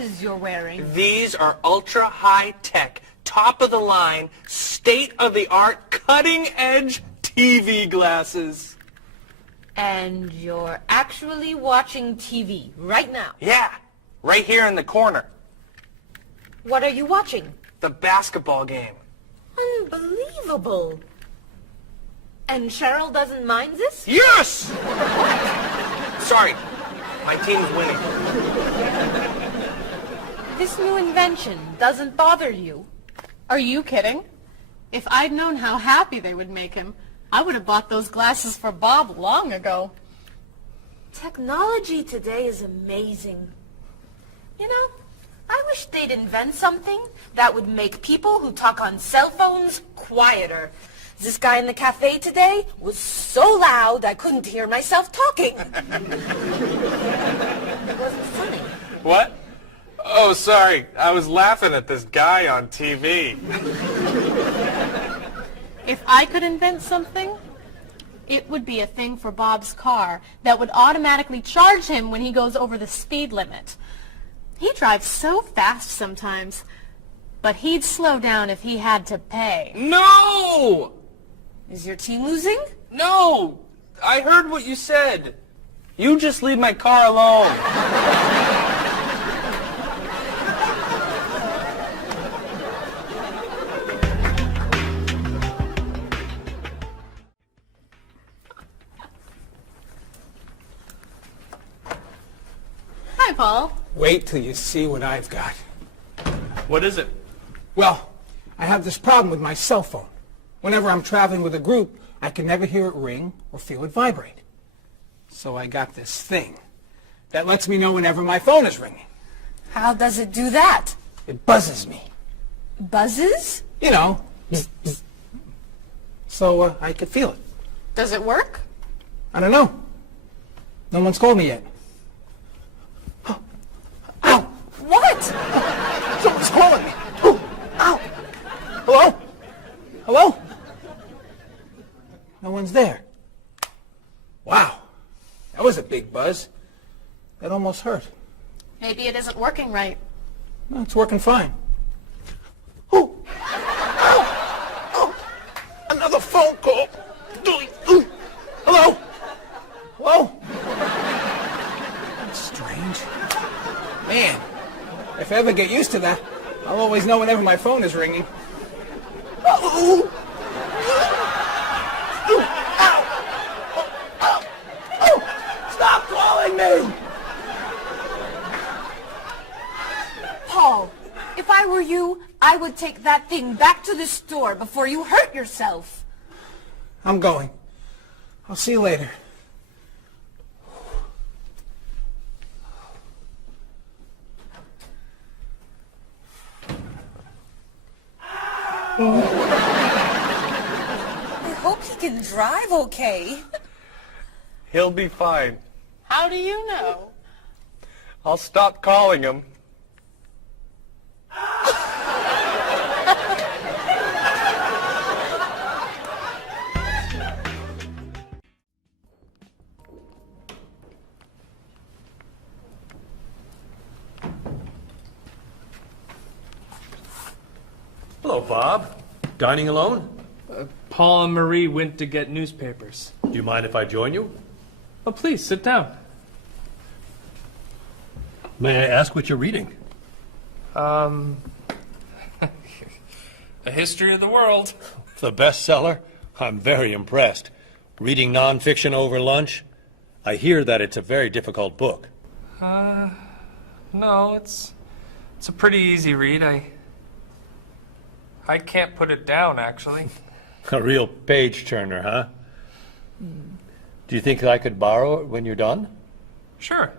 glasses you're wearing? These are ultra high-tech, top-of-the-line, state-of-the-art, cutting-edge TV glasses. And you're actually watching TV right now? Yeah, right here in the corner. What are you watching? The basketball game. Unbelievable. And Cheryl doesn't mind this? Yes! Sorry, my team's winning. This new invention doesn't bother you? Are you kidding? If I'd known how happy they would make him, I would have bought those glasses for Bob long ago. Technology today is amazing. You know, I wish they'd invent something that would make people who talk on cell phones quieter. This guy in the cafe today was so loud I couldn't hear myself talking. It wasn't funny. What? Oh, sorry. I was laughing at this guy on TV. If I could invent something, it would be a thing for Bob's car that would automatically charge him when he goes over the speed limit. He drives so fast sometimes, but he'd slow down if he had to pay. No! Is your team losing? No! I heard what you said. You just leave my car alone. Hi, Paul. Wait till you see what I've got. What is it? Well, I have this problem with my cell phone. Whenever I'm traveling with a group, I can never hear it ring or feel it vibrate. So I got this thing that lets me know whenever my phone is ringing. How does it do that? It buzzes me. Buzzes? You know, bzz, bzz. So I could feel it. Does it work? I don't know. No one's called me yet. Ow! What? Someone's calling me. Ooh, ow! Hello? Hello? No one's there. Wow. That was a big buzz. That almost hurt. Maybe it isn't working right. No, it's working fine. Ooh! Ow! Oh! Another phone call. Ooh. Hello? Hello? That's strange. Man, if I ever get used to that, I'll always know whenever my phone is ringing. Ooh. Ooh. Ow. Oh. Oh. Stop calling me! Paul, if I were you, I would take that thing back to the store before you hurt yourself. I'm going. I'll see you later. I hope he can drive okay. He'll be fine. How do you know? I'll stop calling him. Hello, Bob. Dining alone? Paul and Marie went to get newspapers. Do you mind if I join you? Oh, please, sit down. May I ask what you're reading? A history of the world. The bestseller? I'm very impressed. Reading nonfiction over lunch? I hear that it's a very difficult book. No, it's a pretty easy read. I can't put it down, actually. A real page-turner, huh? Do you think I could borrow it when you're done? Sure.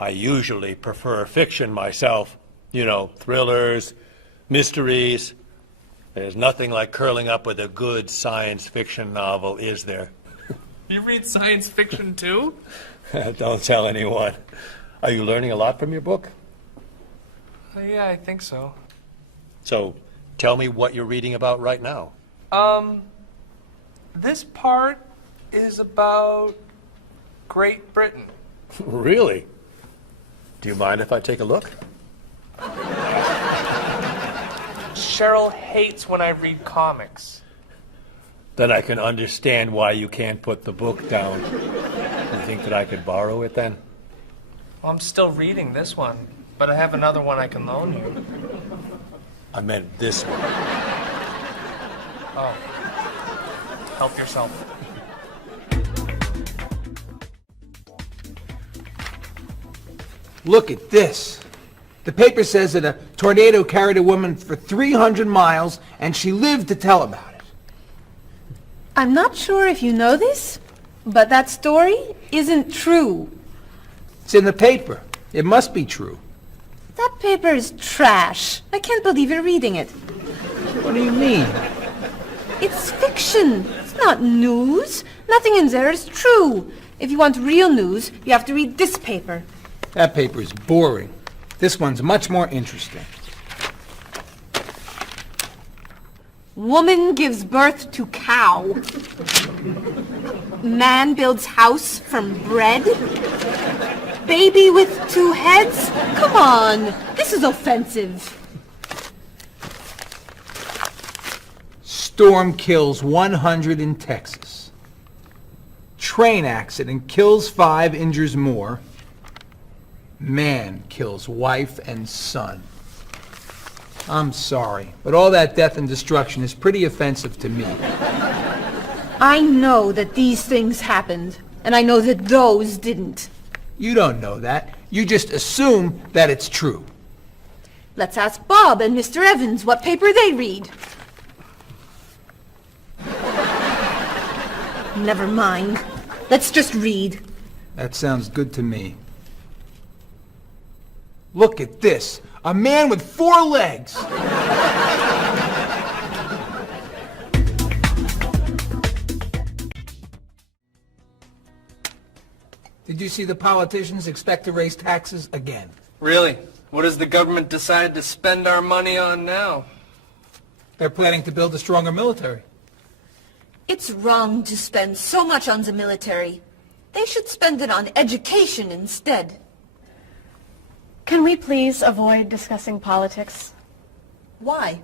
I usually prefer fiction myself. You know, thrillers, mysteries. There's nothing like curling up with a good science fiction novel, is there? You read science fiction, too? Don't tell anyone. Are you learning a lot from your book? Yeah, I think so. So, tell me what you're reading about right now. This part is about Great Britain. Really? Do you mind if I take a look? Cheryl hates when I read comics. Then I can understand why you can't put the book down. You think that I could borrow it then? Well, I'm still reading this one, but I have another one I can loan you. I meant this one. Oh. Help yourself. Look at this. The paper says that a tornado carried a woman for 300 miles, and she lived to tell about it. I'm not sure if you know this, but that story isn't true. It's in the paper. It must be true. That paper is trash. I can't believe you're reading it. What do you mean? It's fiction. It's not news. Nothing in there is true. If you want real news, you have to read this paper. That paper is boring. This one's much more interesting. Woman gives birth to cow. Man builds house from bread. Baby with 2 heads? Come on, this is offensive. Storm kills 100 in Texas. Train accident kills 5, injures more. Man kills wife and son. I'm sorry, but all that death and destruction is pretty offensive to me. I know that these things happened, and I know that those didn't. You don't know that. You just assume that it's true. Let's ask Bob and Mr. Evans what paper they read. Never mind. Let's just read. That sounds good to me. Look at this. A man with 4 legs. Did you see the politicians expect to raise taxes again? Really? What does the government decide to spend our money on now? They're planning to build a stronger military. It's wrong to spend so much on the military. They should spend it on education instead. Can we please avoid discussing politics? Why?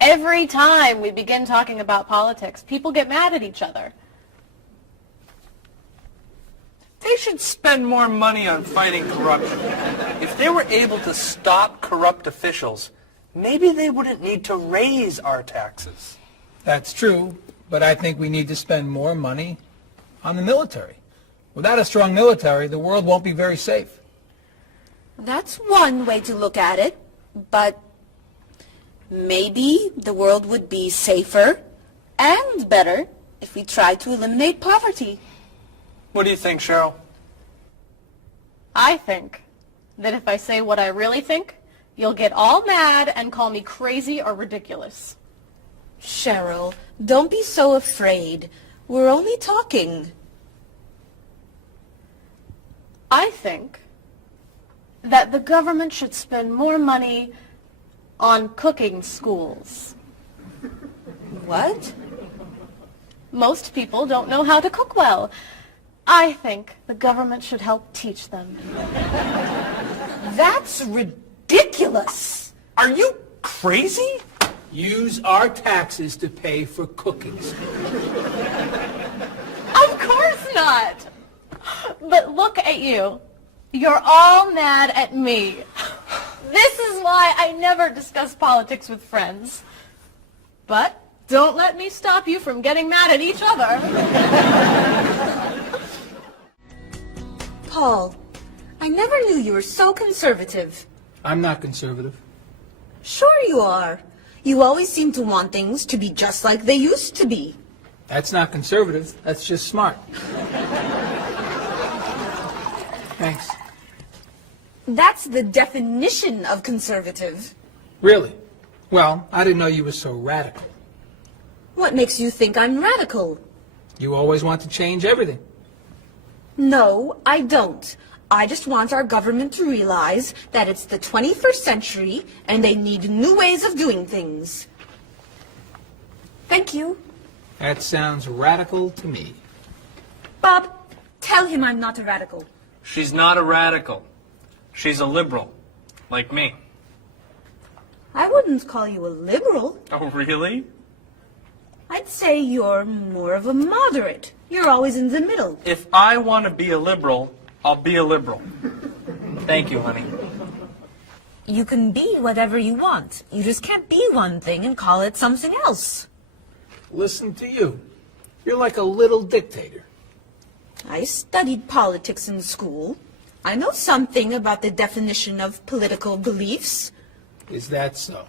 Every time we begin talking about politics, people get mad at each other. They should spend more money on fighting corruption. If they were able to stop corrupt officials, maybe they wouldn't need to raise our taxes. That's true, but I think we need to spend more money on the military. Without a strong military, the world won't be very safe. That's one way to look at it, but maybe the world would be safer and better if we tried to eliminate poverty. What do you think, Cheryl? I think that if I say what I really think, you'll get all mad and call me crazy or ridiculous. Cheryl, don't be so afraid. We're only talking. I think that the government should spend more money on cooking schools. What? Most people don't know how to cook well. I think the government should help teach them. That's ridiculous. Are you crazy? Use our taxes to pay for cooking school. Of course not. But look at you. You're all mad at me. This is why I never discuss politics with friends. But don't let me stop you from getting mad at each other. Paul, I never knew you were so conservative. I'm not conservative. Sure you are. You always seem to want things to be just like they used to be. That's not conservative. That's just smart. Thanks. That's the definition of conservative. Really? Well, I didn't know you were so radical. What makes you think I'm radical? You always want to change everything. No, I don't. I just want our government to realize that it's the 21st century and they need new ways of doing things. Thank you. That sounds radical to me. Bob, tell him I'm not a radical. She's not a radical. She's a liberal, like me. I wouldn't call you a liberal. Oh, really? I'd say you're more of a moderate. You're always in the middle. If I want to be a liberal, I'll be a liberal. Thank you, honey. You can be whatever you want. You just can't be one thing and call it something else. Listen to you. You're like a little dictator. I studied politics in school. I know something about the definition of political beliefs. Is that so?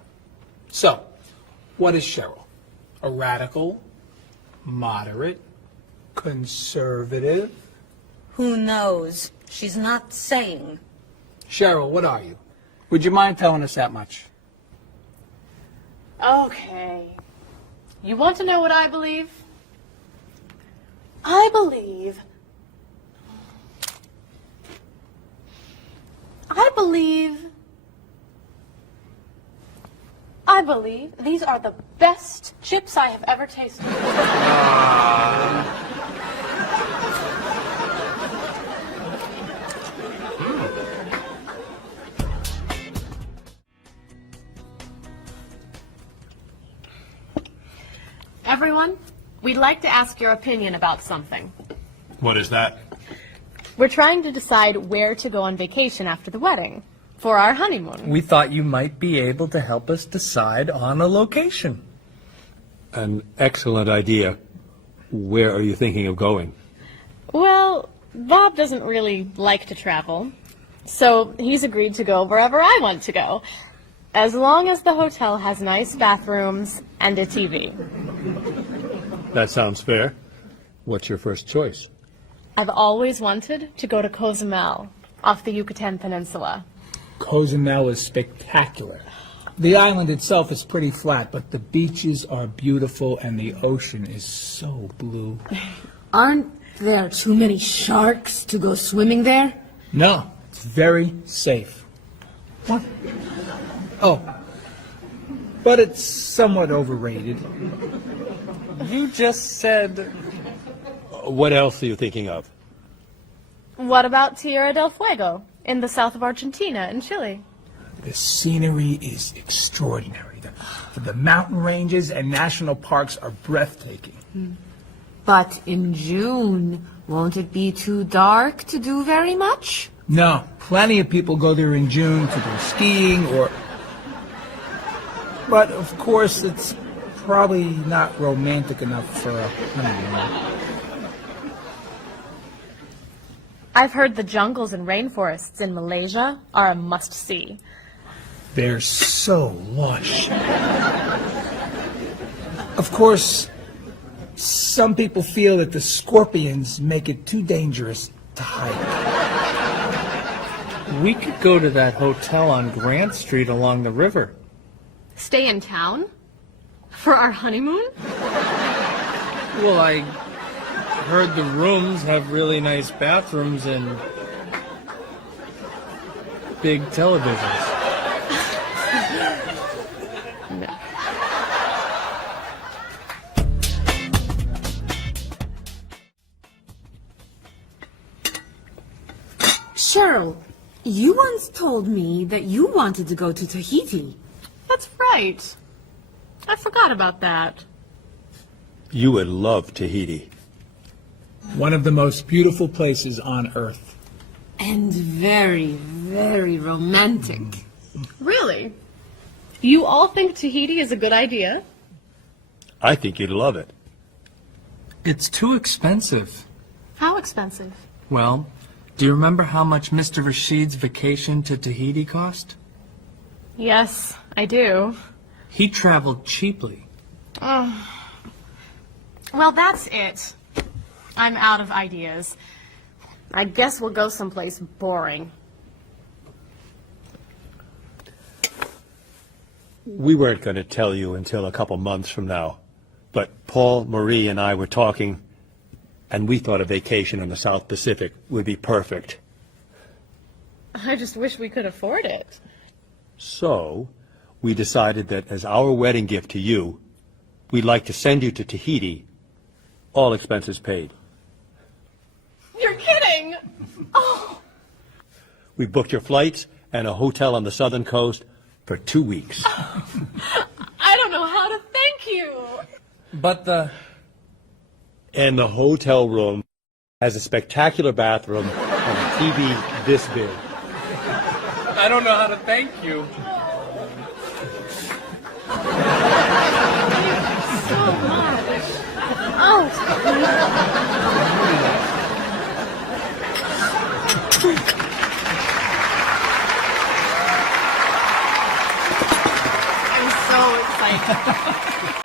So, what is Cheryl? A radical, moderate, conservative? Who knows? She's not saying. Cheryl, what are you? Would you mind telling us that much? Okay. You want to know what I believe? I believe these are the best chips I have ever tasted. Everyone, we'd like to ask your opinion about something. What is that? We're trying to decide where to go on vacation after the wedding for our honeymoon. We thought you might be able to help us decide on a location. An excellent idea. Where are you thinking of going? Well, Bob doesn't really like to travel, so he's agreed to go wherever I want to go, as long as the hotel has nice bathrooms and a TV. That sounds fair. What's your first choice? I've always wanted to go to Cozumel, off the Yucatan Peninsula. Cozumel is spectacular. The island itself is pretty flat, but the beaches are beautiful and the ocean is so blue. Aren't there too many sharks to go swimming there? No, it's very safe. What? Oh, but it's somewhat overrated. You just said... What else are you thinking of? What about Tierra del Fuego, in the south of Argentina and Chile? The scenery is extraordinary. The mountain ranges and national parks are breathtaking. But in June, won't it be too dark to do very much? No, plenty of people go there in June to go skiing or... But, of course, it's probably not romantic enough for a honeymoon. I've heard the jungles and rainforests in Malaysia are a must-see. They're so lush. Of course, some people feel that the scorpions make it too dangerous to hike. We could go to that hotel on Grant Street along the river. Stay in town? For our honeymoon? Well, I heard the rooms have really nice bathrooms and big televisions. Cheryl, you once told me that you wanted to go to Tahiti. That's right. I forgot about that. You would love Tahiti. One of the most beautiful places on Earth. And very, very romantic. Really? You all think Tahiti is a good idea? I think you'd love it. It's too expensive. How expensive? Well, do you remember how much Mr. Rashid's vacation to Tahiti cost? Yes, I do. He traveled cheaply. Well, that's it. I'm out of ideas. I guess we'll go someplace boring. We weren't going to tell you until a couple months from now, but Paul, Marie, and I were talking, and we thought a vacation in the South Pacific would be perfect. I just wish we could afford it. So, we decided that as our wedding gift to you, we'd like to send you to Tahiti, all expenses paid. You're kidding! Oh, We booked your flights and a hotel on the southern coast for 2 weeks. I don't know how to thank you. But And the hotel room has a spectacular bathroom and a TV this big. I don't know how to thank you. So much. Oh. I'm so excited.